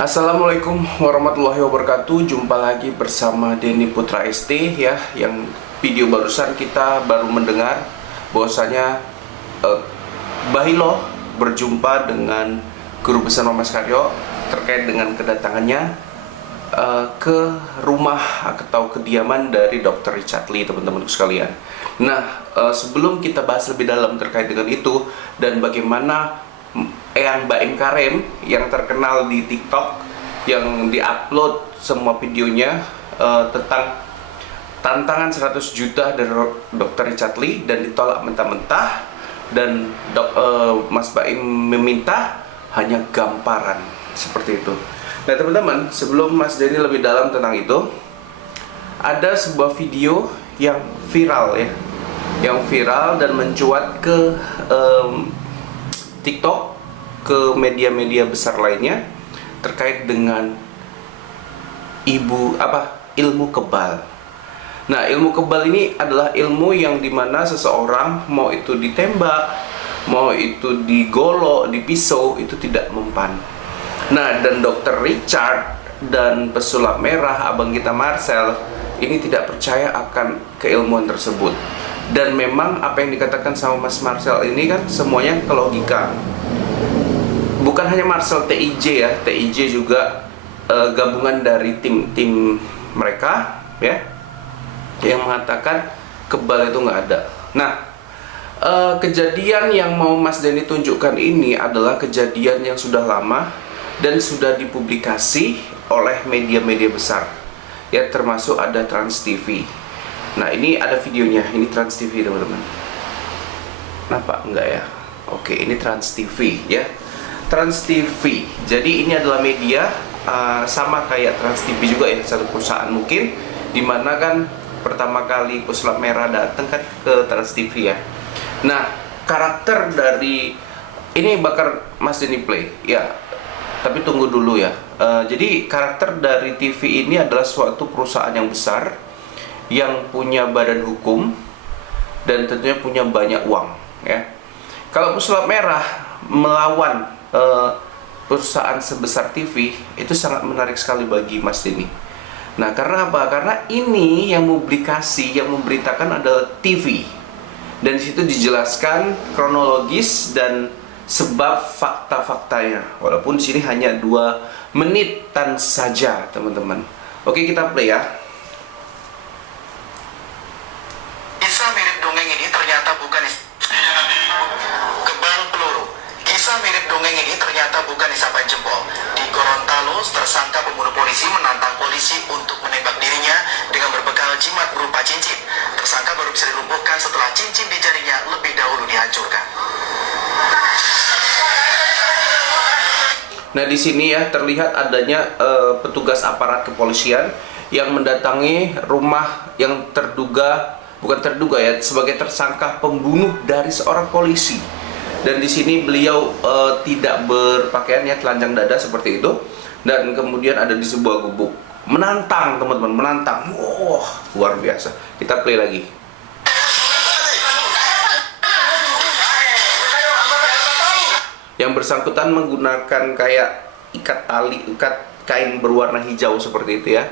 Assalamualaikum warahmatullahi wabarakatuh. Jumpa lagi bersama Denny Putra ST ya. Yang video barusan kita baru mendengar bahwasanya Bahilo berjumpa dengan Guru Besar Mas Karyo terkait dengan kedatangannya ke rumah atau kediaman dari Dr. Richard Lee, teman-teman sekalian. Nah, sebelum kita bahas lebih dalam terkait dengan itu dan bagaimana Eyang Baim Karim yang terkenal di TikTok yang diupload semua videonya tentang tantangan 100 juta dari Dr. Richard Lee dan ditolak mentah-mentah, dan Mas Baim meminta hanya gambaran seperti itu. Nah teman-teman, sebelum Mas Denny lebih dalam tentang itu, ada sebuah video yang viral ya, yang viral dan mencuat ke TikTok, ke media-media besar lainnya terkait dengan ilmu kebal. Nah, ilmu kebal ini adalah ilmu yang dimana seseorang mau itu ditembak, mau itu digolok, dipisau, itu tidak mempan. Nah, dan Dr. Richard dan pesulap merah abang kita Marcel ini tidak percaya akan keilmuan tersebut. Dan memang apa yang dikatakan sama Mas Marcel ini kan semuanya ke logika. Bukan hanya Marcel, TIJ ya, TIJ juga gabungan dari tim mereka ya, yang mengatakan kebal itu nggak ada. Nah, kejadian yang mau Mas Denny tunjukkan ini adalah kejadian yang sudah lama dan sudah dipublikasi oleh media-media besar ya, termasuk ada Trans TV. Nah, ini ada videonya, ini Trans TV teman-teman. Kenapa enggak ya? Oke, ini Trans TV ya, Trans TV. Jadi ini adalah media sama kayak Trans TV juga ya, satu perusahaan mungkin, dimana kan pertama kali pesulap merah datang kan ke Trans TV ya. Nah, karakter dari ini bakal Mas Denny play ya, tapi tunggu dulu ya. Jadi karakter dari TV ini adalah suatu perusahaan yang besar yang punya badan hukum dan tentunya punya banyak uang ya. Kalau pesulap merah melawan perusahaan sebesar TV, itu sangat menarik sekali bagi Mas Denny. Nah, karena apa? Karena ini yang publikasi, yang memberitakan adalah TV, dan disitu dijelaskan kronologis dan sebab fakta-faktanya. Walaupun di sini hanya 2 menitan saja, teman-teman. Oke, kita play ya. Kisah mirip dongeng ini ternyata bukan kebal peluru. Kisah mirip dongeng ini ternyata bukan isapan jempol. Di Gorontalo, tersangka pembunuh polisi menantang polisi untuk menembak dirinya dengan berbekal jimat berupa cincin. Tersangka baru bisa dilumpuhkan setelah cincin di jarinya lebih dahulu dihancurkan. Nah, di sini ya terlihat adanya petugas aparat kepolisian yang mendatangi rumah yang bukan terduga ya, sebagai tersangka pembunuh dari seorang polisi. Dan di sini beliau tidak berpakaian ya, telanjang dada seperti itu, dan kemudian ada di sebuah gubuk. Menantang, teman-teman, menantang. Wah, luar biasa. Kita play lagi. Yang bersangkutan menggunakan kayak ikat kain berwarna hijau seperti itu ya.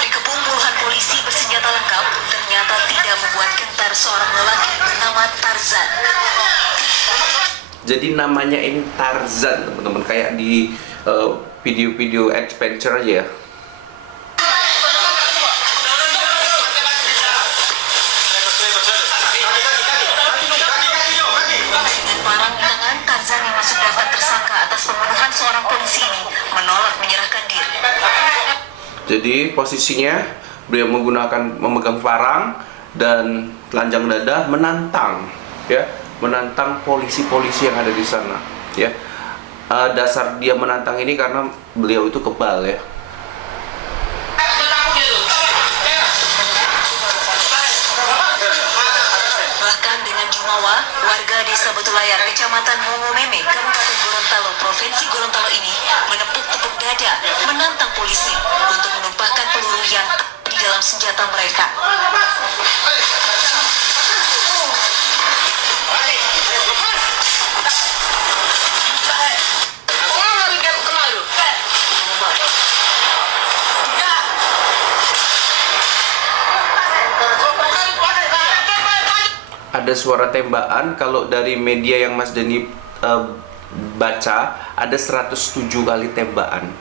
Dikepung puluhan polisi bersenjata lengkap ternyata tidak membuat gentar seorang lelaki bernama Tarzan. Jadi namanya ini Tarzan, teman-teman, kayak di video-video adventure aja ya. Seorang polisi ini menolak menyerahkan diri. Jadi posisinya beliau memegang parang dan telanjang dada, menantang ya, menantang polisi-polisi yang ada di sana ya. Dasar dia menantang ini karena beliau itu kebal ya. Bahkan dengan jumawa, warga desa Betulayar, Kecamatan Mongomeme, Kabupaten Gorontalo, Provinsi Gorontalo ini menepuk-tepuk dada menantang polisi untuk menumpahkan peluru yang di dalam senjata mereka. ada suara tembakan. Kalau dari media yang Mas Denny baca, ada 107 kali tembakan.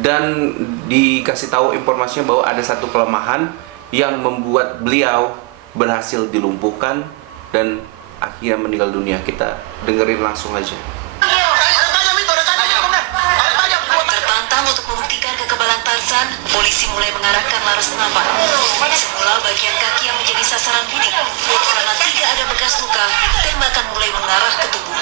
Dan dikasih tahu informasinya bahwa ada satu kelemahan yang membuat beliau berhasil dilumpuhkan dan akhirnya meninggal dunia. Kita dengerin langsung aja. Tertantang untuk membuktikan kekebalan Tarzan, polisi mulai mengarahkan laras nafas. Semula bagian kaki yang menjadi sasaran bidik. Karena tidak ada bekas luka, tembakan mulai mengarah ke tubuh.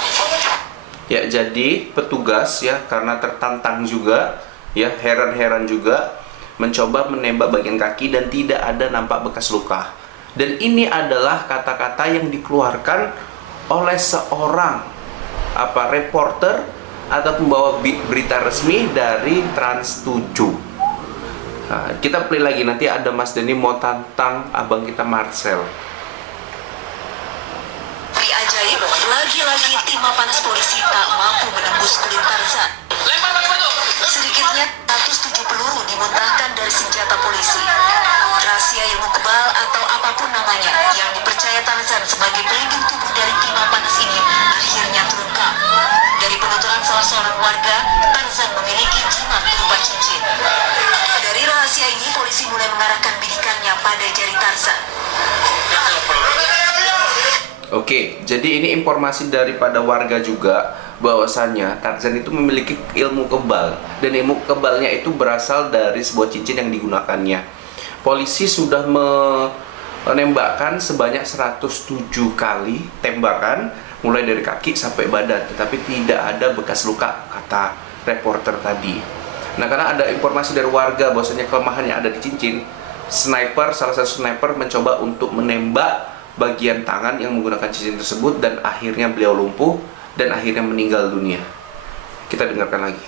Ya, jadi petugas ya karena tertantang juga, ya heran-heran juga, mencoba menembak bagian kaki dan tidak ada nampak bekas luka. Dan ini adalah kata-kata yang dikeluarkan oleh seorang reporter atau pembawa berita resmi dari Trans 7. Nah, kita play lagi, nanti ada Mas Denny mau tantang abang kita Marcel. Tapi ajaib, lagi-lagi timah panas polisi tak mampu menembus kulit Tarzan. Sedikitnya 107 peluru dimuntahkan dari senjata polisi. Rahasia ilmu kebal atau apapun namanya yang dipercaya Tarzan sebagai pelindung tubuh dari timah panas ini akhirnya terungkap. Dari penuturan salah seorang warga, Tarzan memiliki jimat berupa cincin. Dari rahasia ini, polisi mulai mengarahkan bidikannya pada jari Tarzan. Oke, jadi ini informasi daripada warga juga bahwasannya Tarzan itu memiliki ilmu kebal, dan ilmu kebalnya itu berasal dari sebuah cincin yang digunakannya. Polisi sudah menembakkan sebanyak 107 kali tembakan mulai dari kaki sampai badan, tetapi tidak ada bekas luka, kata reporter tadi. Nah, karena ada informasi dari warga bahwasanya kelemahan yang ada di cincin, salah satu sniper mencoba untuk menembak bagian tangan yang menggunakan cincin tersebut, dan akhirnya beliau lumpuh dan akhirnya meninggal dunia. Kita dengarkan lagi.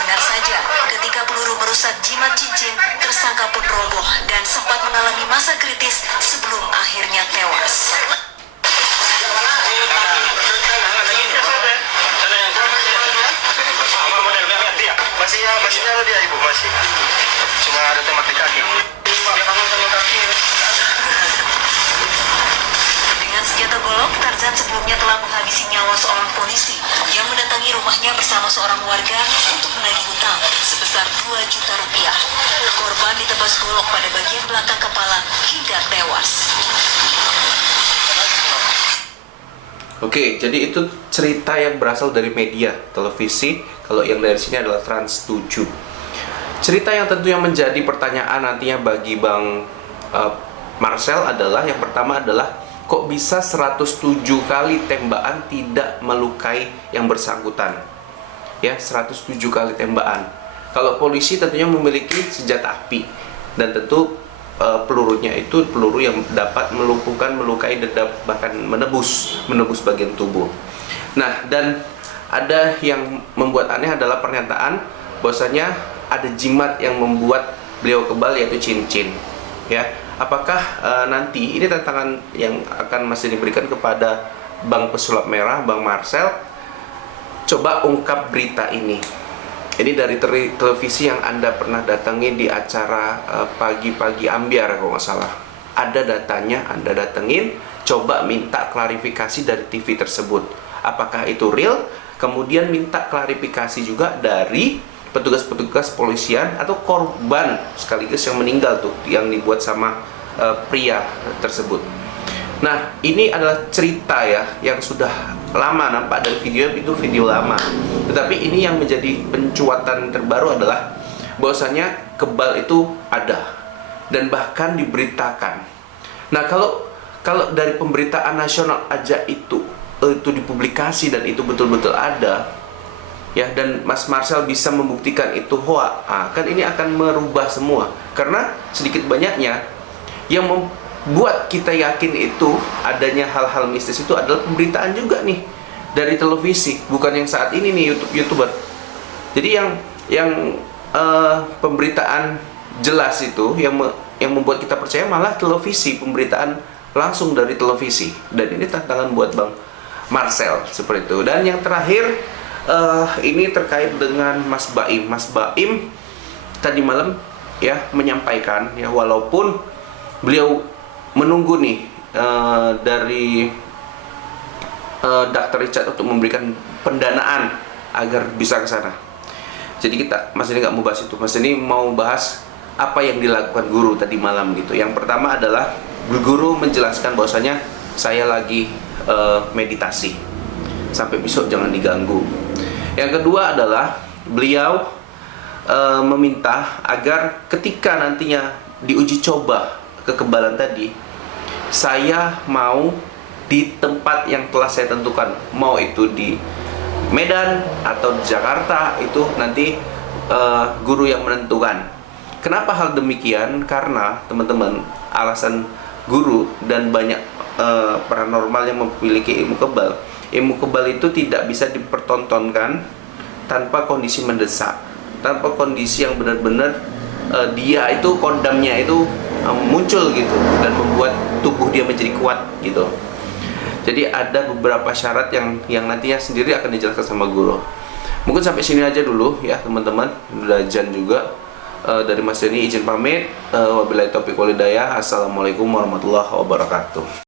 Benar saja, ketika peluru merusak jimat cincin, tersangka pun roboh dan sempat mengalami masa kritis sebelum akhirnya tewas. Masih nyala dia ibu, masih. Cuma ada tembak di kaki. Dengan senjata golok, Tarzan sebelumnya telah menghabisi nyawa seorang polisi yang mendatangi rumahnya bersama seorang warga untuk menagih hutang sebesar 2 juta rupiah. Korban ditebas golok pada bagian belakang kepala hingga tewas. Oke, jadi itu cerita yang berasal dari media televisi. Kalau yang dari sini adalah Trans 7. Cerita yang tentunya menjadi pertanyaan nantinya bagi Bang Marcel adalah, yang pertama adalah, kok bisa 107 kali tembakan tidak melukai yang bersangkutan? Ya, 107 kali tembakan. Kalau polisi tentunya memiliki senjata api, dan tentu pelurunya itu peluru yang dapat melumpuhkan, melukai, dan bahkan menebus bagian tubuh. Nah, dan ada yang membuat aneh adalah pernyataan bahwasanya ada jimat yang membuat beliau kebal, yaitu cincin. Ya, apakah nanti ini tantangan yang akan masih diberikan kepada Bang Pesulap Merah, Bang Marcel, coba ungkap berita ini. Ini dari televisi yang Anda pernah datangi di acara Pagi-Pagi Ambiar kalau nggak salah. Ada datanya, Anda datengin, coba minta klarifikasi dari TV tersebut. Apakah itu real? Kemudian minta klarifikasi juga dari petugas-petugas polisian atau korban sekaligus yang meninggal tuh, yang dibuat sama pria tersebut. Nah, ini adalah cerita ya yang sudah lama nampak dari video itu, video lama. Tetapi ini yang menjadi pencuatan terbaru adalah bahwasanya kebal itu ada dan bahkan diberitakan. Nah, kalau dari pemberitaan nasional aja itu dipublikasi dan itu betul-betul ada, ya, dan Mas Marcel bisa membuktikan itu hoax, kan ini akan merubah semua. Karena sedikit banyaknya yang membuat kita yakin itu adanya hal-hal mistis itu adalah pemberitaan juga nih dari televisi, bukan yang saat ini nih YouTuber. Jadi yang pemberitaan jelas itu yang membuat kita percaya malah televisi, pemberitaan langsung dari televisi. Dan ini tantangan buat Bang Marcel seperti itu. Dan yang terakhir, ini terkait dengan Mas Baim. Mas Baim tadi malam ya menyampaikan ya, walaupun beliau menunggu nih dari Dr. Richard untuk memberikan pendanaan agar bisa ke sana. Jadi Mas ini nggak mau bahas itu. Mas ini mau bahas apa yang dilakukan guru tadi malam gitu. Yang pertama adalah guru menjelaskan bahwasanya saya lagi meditasi. Sampai besok jangan diganggu. Yang kedua adalah beliau meminta agar ketika nantinya diuji coba kekebalan tadi, saya mau di tempat yang telah saya tentukan, mau itu di Medan atau di Jakarta, itu nanti guru yang menentukan. Kenapa hal demikian? Karena teman-teman, alasan guru dan banyak paranormal yang memiliki ilmu kebal itu tidak bisa dipertontonkan tanpa kondisi mendesak, tanpa kondisi yang benar-benar dia itu kodamnya itu muncul gitu dan membuat tubuh dia menjadi kuat gitu. Jadi ada beberapa syarat yang nantinya sendiri akan dijelaskan sama guru. Mungkin sampai sini aja dulu ya teman-teman. Udah jan juga. Dari Mas Denny izin pamit. Wabillahi taufiq wal hidayah. Assalamualaikum warahmatullahi wabarakatuh.